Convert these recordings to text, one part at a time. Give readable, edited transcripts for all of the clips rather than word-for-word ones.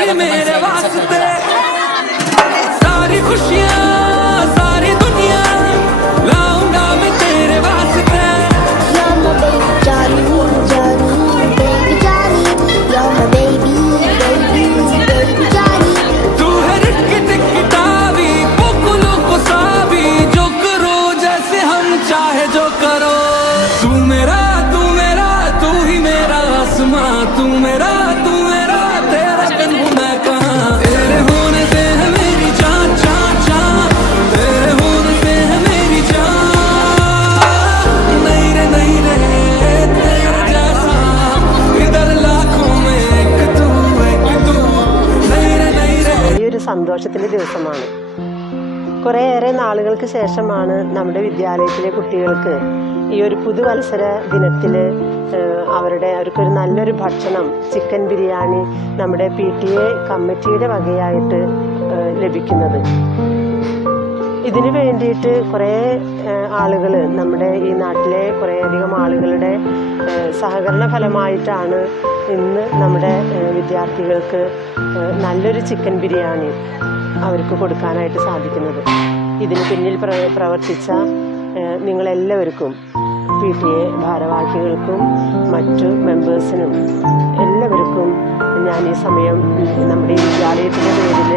भी मेरे वास्ते सारी खुशियाँ सारी दुनिया लाऊंगा मैं तेरे वास्ते तू है रिटकी टिक्की टावी पुकुलू को सावी जो करो जैसे हम चाहे जो करो तू मेरा तू ही मेरा आसमां तू मेरा तेरा कन्हू मैं कहाँ तेरे होने से है मेरी जान जान जान तेरे होने से है मेरी जान नहीं रे तेरे जैसा इधर लाखों में एक तू नहीं रे ഈ ഒരു സന്തോഷത്തിൻ്റെ ദിവസമാണ്. കുറേയേറെ നാളുകൾക്ക് ശേഷമാണ് നമ്മുടെ വിദ്യാലയത്തിലെ കുട്ടികൾക്ക് ഈ ഒരു പുതുവത്സര ദിനത്തിൽ അവർക്കൊരു നല്ലൊരു ഭക്ഷണം ചിക്കൻ ബിരിയാണി നമ്മുടെ PTA കമ്മിറ്റിയുടെ വകയായിട്ട് ലഭിക്കുന്നത്. ഇതിനു വേണ്ടിയിട്ട് കുറേ ആളുകൾ നമ്മുടെ ഈ നാട്ടിലെ കുറേയധികം ആളുകളുടെ സഹകരണ ഫലമായിട്ടാണ് ഇന്ന് നമ്മുടെ വിദ്യാർത്ഥികൾക്ക് നല്ലൊരു ചിക്കൻ ബിരിയാണി അവർക്ക് കൊടുക്കാനായിട്ട് സാധിക്കുന്നത്. ഇതിന് പിന്നിൽ പ്രവർത്തിച്ച നിങ്ങളെല്ലാവർക്കും PTA ഭാരവാഹികൾക്കും മറ്റു മെമ്പേഴ്സിനും എല്ലാവർക്കും ഞാൻ ഈ സമയം നമ്മുടെ ഈ വിദ്യാലയത്തിൻ്റെ പേരിൽ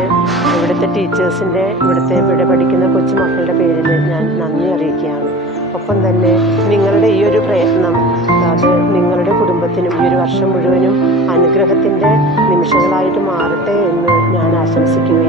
ഇവിടുത്തെ ടീച്ചേഴ്സിൻ്റെ ഇവിടെ പഠിക്കുന്ന കൊച്ചുമക്കളുടെ പേരിൽ ഞാൻ നന്ദി അറിയിക്കുകയാണ്. ഒപ്പം തന്നെ നിങ്ങളുടെ ഈ ഒരു പ്രയത്നം അത് നിങ്ങളുടെ കുടുംബത്തിനും ഈ ഒരു വർഷം മുഴുവനും അനുഗ്രഹത്തിൻ്റെ നിമിഷങ്ങളായിട്ട് മാറട്ടെ എന്ന് ഞാൻ ആശംസിക്കുന്നു.